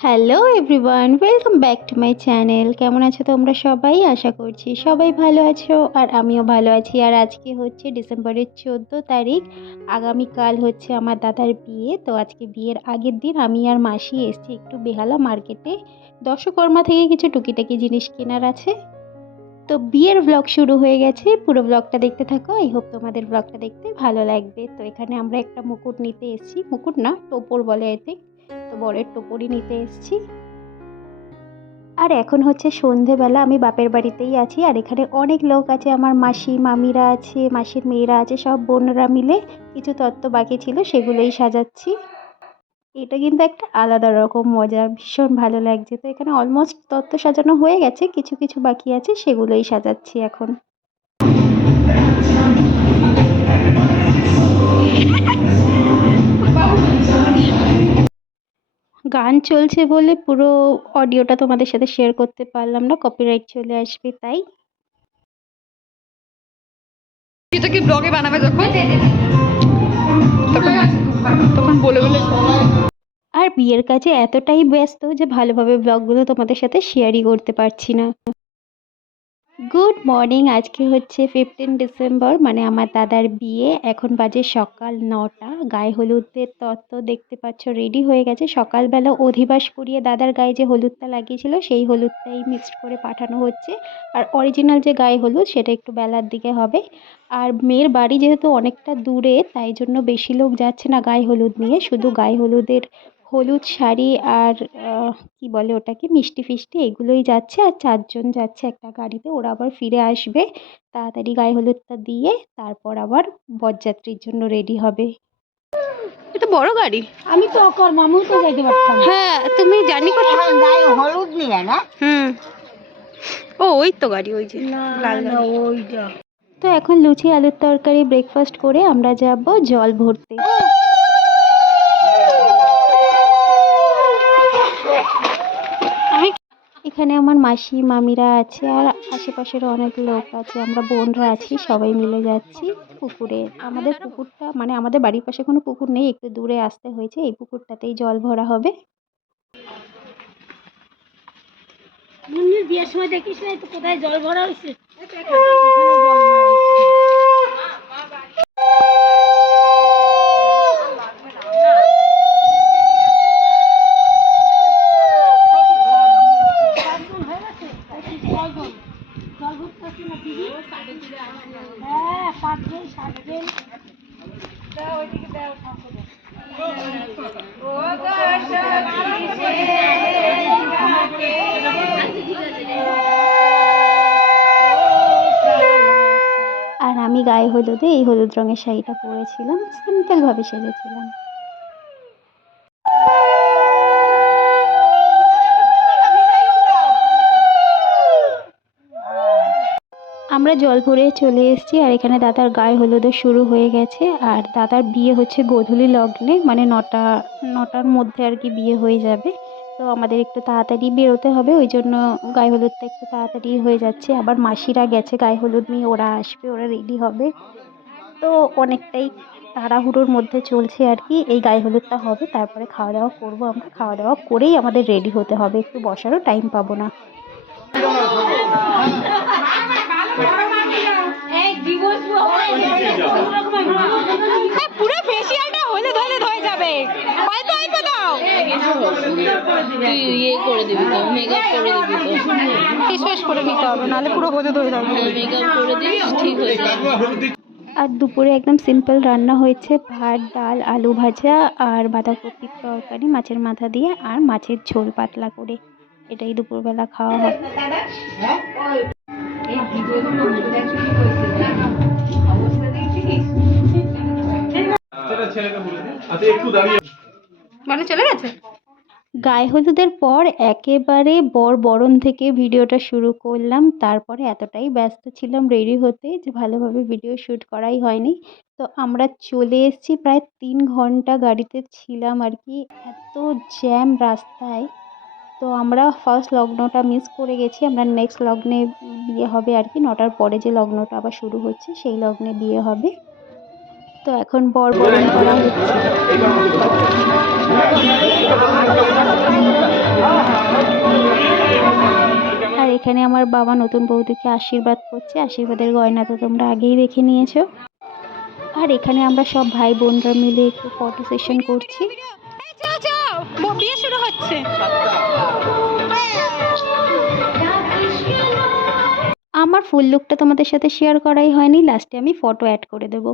Hello everyone, welcome back to my channel. কেমন আছো তোমরা সবাই? আশা করছি সবাই ভালো আছো আর আমিও ভালো আছি। আর আজকে হচ্ছে ডিসেম্বরের 14 তারিখ। আগামীকাল হচ্ছে আমার দাদার বিয়ে। তো আজকে বিয়ের আগের দিন আমি আর মাসি এসেছি একটু বেহালা মার্কেটে। দশকর্মা থেকে কিছু টুকিটাকি জিনিস কেনার আছে। তো বিয়ের ব্লগ শুরু হয়ে গেছে, পুরো ব্লগটা দেখতে থাকো। আই হোপ তোমাদের ব্লগটা দেখতে ভালো লাগবে। তো এখানে আমরা একটা মুকুট নিতে এসেছি, মুকুট না টোপর বলে আই থিঙ্ক। তো বরের টোপরই নিতে এসেছি। আর এখন হচ্ছে সন্ধেবেলা, আমি বাপের বাড়িতেই আছি। আর এখানে অনেক লোক আছে, আমার মাসি মামিরা আছে, মাসির মেয়েরা আছে, সব বোনরা মিলে কিছু তত্ত্ব বাকি ছিল সেগুলোই সাজাচ্ছি। এটা কিন্তু একটা আলাদা রকম মজা, ভীষণ ভালো লাগছে। তো এখানে অলমোস্ট তত্ত্ব সাজানো হয়ে গেছে, কিছু কিছু বাকি আছে, সেগুলোই সাজাচ্ছি এখন। গান চলছে বলে পুরো অডিওটা তোমাদের সাথে শেয়ার করতে পারলাম না, কপিরাইট চলে আসবে তাই। এটা কি ব্লগে বানাবে যখন তখন তখন বলে বলে আর বিয়ের কাজে এতটাই ব্যস্ত যে ভালোভাবে ব্লগগুলো তোমাদের সাথে শেয়ারই করতে পারছি না। গুড মর্নিং, আজকে হচ্ছে 15 ডিসেম্বর, মানে আমার দাদার বিয়ে। এখন বাজে সকাল 9টা। গায়ে হলুদের তত্ত্ব দেখতে পাচ্ছ রেডি হয়ে গেছে। সকালবেলা অধিবাস করিয়ে দাদার গায়ে যে হলুদটা লাগিয়েছিল সেই হলুদটাই মিক্সড করে পাঠানো হচ্ছে। আর অরিজিনাল যে গায়ে হলুদ সেটা একটু বেলার দিকে হবে। আর মেয়ের বাড়ি যেহেতু অনেকটা দূরে, তাই জন্য বেশি লোক যাচ্ছে না গায়ে হলুদ নিয়ে, শুধু গায়ে হলুদের হলুদ শাড়ি আর কি বলে ওটাকে, মিষ্টি ফিষ্টি এগুলোই যাচ্ছে। আর 4 জন যাচ্ছে একটা গাড়িতে, ওরা আবার ফিরে আসবে। তাড়াতাড়ি গায়ে হলুদটা দিয়ে তারপর আবার বরযাত্রীর জন্য রেডি হবে। এটা বড় গাড়ি। আমি তো অকর মামু তো যাইতে পারতাম। হ্যাঁ, তুমি জানি কোথায়। গায়ে হলুদ নিয়ে না? ও ওই তো গাড়ি, ওই যে লাল না, গাড়ি। ওইটা। তো এখন লুচি আলুর তরকারি ব্রেকফাস্ট করে আমরা যাব জল ভরতে। এখানে আমার মাসি মামিরা আছে আর আশেপাশের অনেক লোক আছে, আমরা বোনরা আছি, সবাই মিলে যাচ্ছি পুকুরে। আমাদের পুকুরটা, মানে আমাদের বাড়ির পাশে কোনো পুকুর নেই, একটু দূরে আসতে হয়েছে। এই পুকুরটাতেই জল ভরা হবে। মুন্নির বিয়ের সময় দেখিস না তো কোথায় জল ভরা হয়েছে? হ্যাঁ, 5 জন 7 জন। আর আমি গায়ে হলুদে এই হলুদ রঙের শাড়িটা পরেছিলাম, সিম্পলভাবে সেজেছিলাম। আমরা জল ভরে চলে এসেছি আর এখানে দাদার গায়ে হলুদও শুরু হয়ে গেছে। আর দাদার বিয়ে হচ্ছে গোধূলি লগ্নে, মানে 9টার মধ্যে আর কি বিয়ে হয়ে যাবে। তো আমাদের একটু তাড়াতাড়ি বেরোতে হবে, ওই জন্য গায়ে হলুদটা একটু তাড়াতাড়ি হয়ে যাচ্ছে। আবার মাসিরা গেছে গায়ে হলুদ নিয়ে, ওরা আসবে, ওরা রেডি হবে। তো অনেকটাই তাড়াহুড়োর মধ্যে চলছে আর কি। এই গায়ে হলুদটা হবে, তারপরে খাওয়া দাওয়া করবো। আমরা খাওয়া দাওয়া করেই আমাদের রেডি হতে হবে, একটু বসারও টাইম পাবো না। পুরো ফেসিয়ালটা হলুদ হলুদ হয়ে যাবে। অল্প অল্প দাও। ইয়ে করে দিবি তো, মেকআপ করে দিবি তো। ফেস করে নিতে হবে, নাহলে পুরো হলুদ হয়ে যাবে। মেকআপ করে দিবি, ঠিক হয়ে যাবে। আর দুপুরে একদম সিম্পল রান্না হয়েছে, ভাত ডাল আলু ভাজা আর বাঁধাকপির তরকারি মাছের মাথা দিয়ে, আর মাছের ঝোল পাতলা করে। এটাই দুপুরবেলা খাওয়া হবে। মানে চলে গেছে। গায়ে হলুদের পর একেবারে বরণ থেকে ভিডিওটা শুরু করলাম। তারপরে এতটাই ব্যস্ত ছিলাম রেডি হতে যে ভালোভাবে ভিডিও শ্যুট করাই হয়নি। তো আমরা চলে এসেছি, প্রায় 3 ঘন্টা গাড়িতে ছিলাম আর কি, এত জ্যাম রাস্তায়। তো আমরা ফার্স্ট লগ্নটা মিস করে গেছি। আমরা নেক্সট লগ্নে বিয়ে হবে আর কি, 9টার পরে যে লগ্নটা আবার শুরু হচ্ছে সেই লগ্নে বিয়ে হবে। তো এখন বরণ করা হচ্ছে। এখানে আমার বাবা নতুন বৌদিকে আশীর্বাদ করছে, আশীর্বাদের গয়না তো তোমরা আগেই দেখে নিয়েছো। আর এখানে আমরা সব ভাই বোনরা মিলে একটু ফটো সেশন করছি। এই চল চল, বিয়ে শুরু হচ্ছে। আমার ফুল লুকটা তোমাদের সাথে শেয়ার করাই হয়নি, লাস্টে আমি ফটো অ্যাড করে দেবো।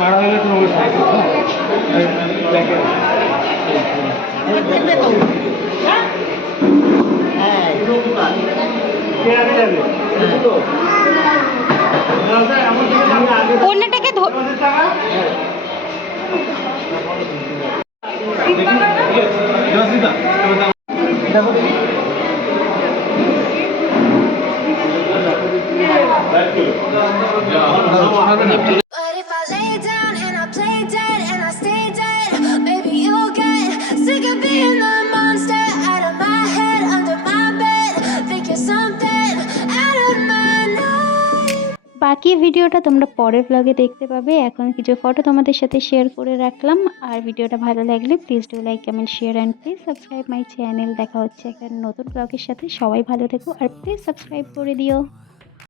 মারা হলে তো অন্যটাকে But if I lay down and I play dead and I stay dead, maybe you'll get sick of being the monster out of my head, under my bed. Think you're something out of my night. বাকি ভিডিওটা তোমরা পরের ব্লগে দেখতে পাবে। এখন কিছু photo তোমাদের সাথে শেয়ার করে রাখলাম। আর ভিডিওটা ভালো লাগলে please do like, comment, share and please subscribe my channel. দেখা হচ্ছে একটা নতুন ব্লগের সাথে। সবাই ভালো থেকো আর প্লিজ সাবস্ক্রাইব করে দিও।